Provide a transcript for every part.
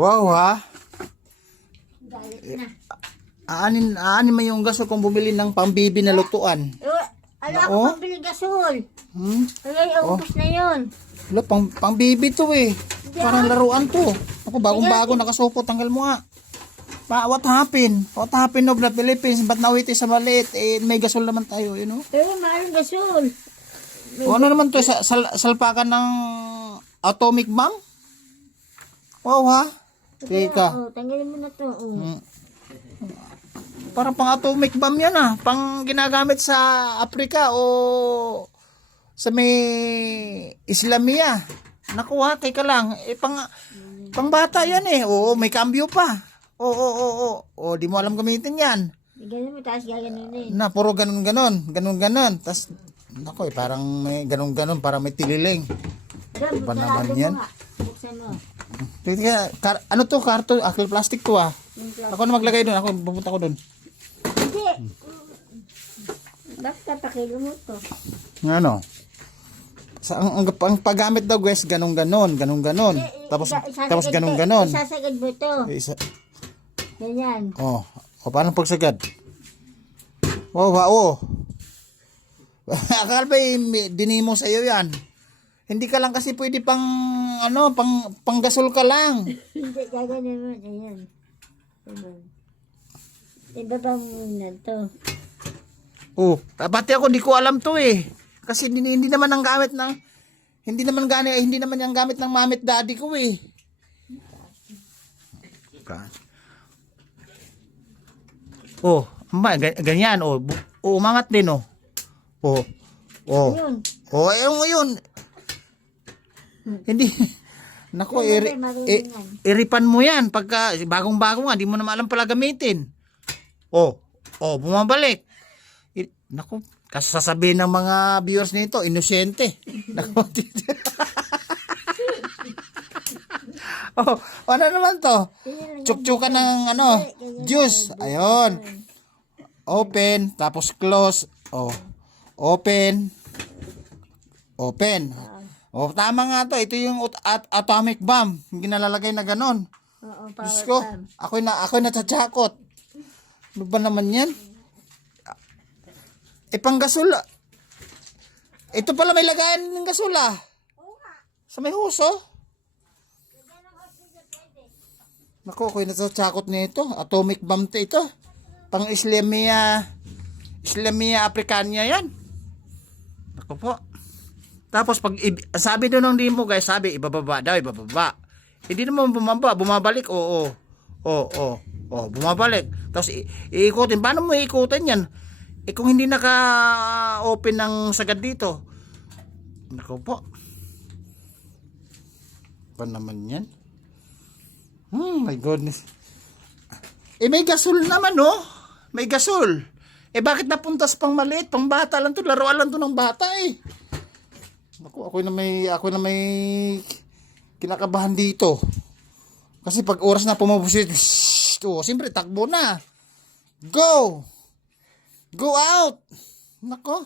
Wow ha. Galit na. Aanin mo yung gasol kung bumili ng pambibi na lutuan. Ano ako pambili gasol? Ay, ubos na yun. Wala, pambibi to eh. Parang laruan to. Ako, bagong-bago, nakasupot. Tanggal mo nga. What happened? What happened of the Philippines? Ba't nawiti sa maliit? Eh, may gasol naman tayo, you know? Pero maaaring gasol. O ano naman to? Salpakan ng atomic bomb? Wow ha? Teka. Tanggalin mo na to. Parang pang atomic bomb yan ah. Pang ginagamit sa Africa o sa may Islamia. Naku ha, teka lang. Eh, pang bata yan eh. Oo, may cambio pa. Oo. Di mo alam gamitin yan. Ganun mo, tapos gaganunin. Na, puro ganun. Tapos, naku eh, parang may ganun, parang may tililing. Iba naman yan? Buksan mo. Ano to? Karton? Akil plastic to ah. Ako na maglagay doon. Ako, pupunta ko doon. Hindi. Basta pakilo mo to. Ano? Ang paggamit daw guys, ganun. Tapos ganun. Isasagad mo to. Ganyan. Oh, paano pagsagad? Oh. Akala ba dinimo sa iyo yan? Hindi ka lang kasi pwede pang gasol ka lang. Hindi, gaganin mo. Ayan. Ibaba mo muna to. Oh, pati ako di ko alam to eh. Kasi hindi naman ang gamit ng hindi naman yung gamit ng mamit daddy ko eh. Oh, ganyan oh. Umangat din oh. Oh. Ayun. Oh, ayun. Hindi. Nako, iripan mo yan. Pagka bagong-bago nga, di mo na alam pala gamitin. Oh, bumabalik. Nako, kasi sasabihin ng mga viewers nito, inosente. Nako. Ano naman to? Tsuk-tsukan ng juice. Ayun. Open, tapos close. Open. Tama nga to. Ito yung atomic bomb. Yung ginalalagay na ganon. Oo, Diyos ko, ako'y natatsakot. Ano ba naman yan? Panggasol. Ito pala may lagayan ng gasol ah. Sa may huso. Naku, ako'y natatsakot nito. Atomic bomb to ito. Pang Islamia Africania yan. Naku po. Tapos pag sabi doon ng demo guys, sabi ibababa. Hindi naman bumabalik. Oo. Bumabalik. Tapos iikutin. Paano mo iikutin yan? Kung hindi naka-open ng sagad dito. Naku po. Pa naman yan? My goodness. May gasol naman oh. May gasol. Bakit napuntas pang maliit? Pang bata lang to. Laruan lang to ng bata eh. Ako na may kinakabahan dito. Kasi pag oras na pumabusit, siyempre takbo na. Go out. Nako.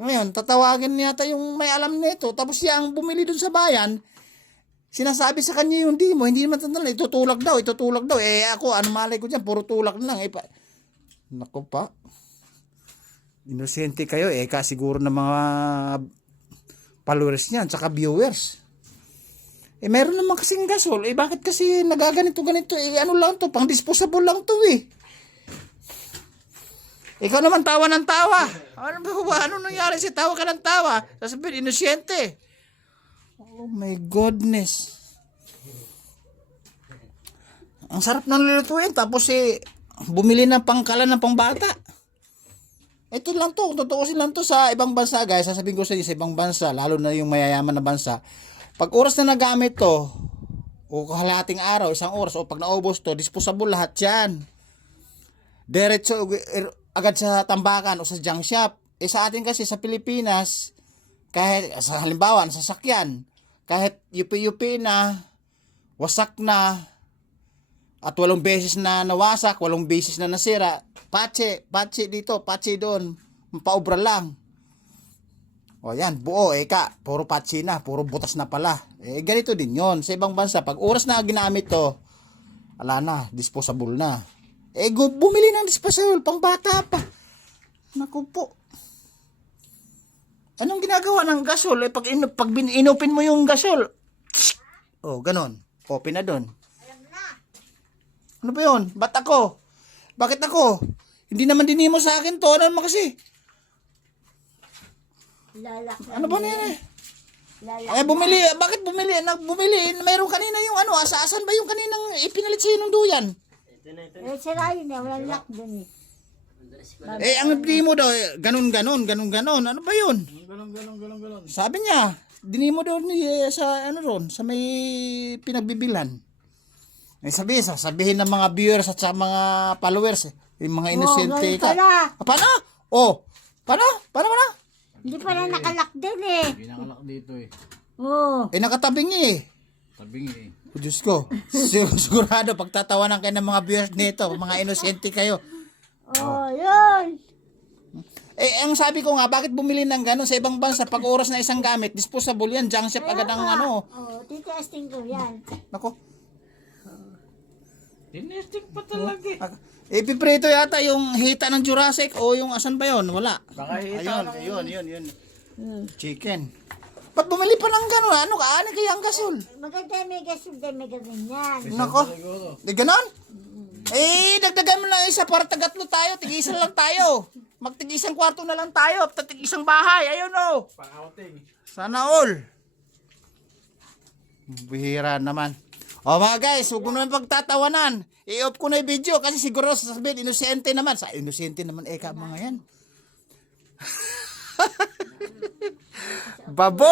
Ngayon, tatawagin yata yung may alam nito. Tapos siya ang bumili dun sa bayan. Sinasabi sa kanya yung di mo, hindi naman tanda, itutulak daw. Ako, ano malay ko dyan, puro tulak na lang. Nako pa. Inosente kayo siguro ng mga followers niyan, tsaka viewers. Meron naman kasing gasol. Bakit kasi nagaganito? Ano lang to, pang disposable lang to eh. Ikaw naman tawa ng tawa. Ano nangyari si tawa ka ng tawa? Sasabihin, inosente. Oh my goodness. Ang sarap ng lulutuin. Tapos bumili ng pangkalan ng pangbata. Ito lang to. Tutuusin lang to sa ibang bansa guys. Sasabihin ko sa inyo sa ibang bansa. Lalo na yung mayayaman na bansa. Pag oras na nagamit to, o kalahating araw, isang oras, o pag naubos to, disposable lahat yan. Diretso agad sa tambakan o sa junk shop. Sa atin kasi sa Pilipinas, kahit sa halimbawa sa sasakyan, kahit yupi-yupi na, wasak na, at 8 beses na nawasak, 8 beses na nasira, patse dito, patse doon, paubra lang. O yan, buo, puro patsi na, puro butas na pala. Ganito din yon sa ibang bansa. Pag oras na ginamit to, ala na, disposable na. Bumili ng disposable, pang bata pa. Naku po. Anong ginagawa ng gasol? Pag inupin mo yung gasol, ganon. Open na doon. Ano ba yun? Ba't ako? Bakit ako? Hindi naman din mo sa akin to. Ano naman kasi? Lalak. Ano ba na yan eh? Lalak. Bumili. Bakit bumili? Bumili. Mayroon kanina yung ano. Asan ba yung kaninang ipinalit sa'yo ng duyan? Sira yun eh. Walang lock dun eh. Ang ibig mo daw, ganon. Ano ba yun? Ganon. Sabi niya, dinimo daw sa ano ron, sa may pinagbibilan. Sabihin ng mga viewers at sa mga followers, yung mga inosente ganun ka. pala. Paano? Paano? Hindi pala nakalock din eh. Hindi nakalak dito eh. Oo. Nakatabing eh. Tabing eh. Oh, Diyos ko. Sigurado, pagtatawanan kayo ng mga viewers nito, mga inosente kayo. Yun. Ang sabi ko nga, bakit bumili ng gano'n sa ibang bansa, pag oras na isang gamit, disposable yan, junk shop agad ang ano. Titesting ko yan. Nako. Tinesting pa talaga eh. Ipiprito yata yung hita ng Jurassic o yung asan ba yun? Wala. Baka hita lang Yun. Chicken. Ba't bumili pa ng gano'n? Ano ka? Ano kaya ang gasol? Maganda may gasol din, may ganyan. Nako. Ganon? Dagdagan mo lang isa para tagatlo tayo. Tig-isa lang tayo. Magtig-isang kwarto na lang tayo. Tig-isang bahay. Ayun o. Pang-outing. Sana all. Bihira naman. Mga guys, huwag mo naman pagtatawanan. I-off ko na yung video kasi siguro sasabihin, inosente naman. Sa inosente naman, mga yan. Babo!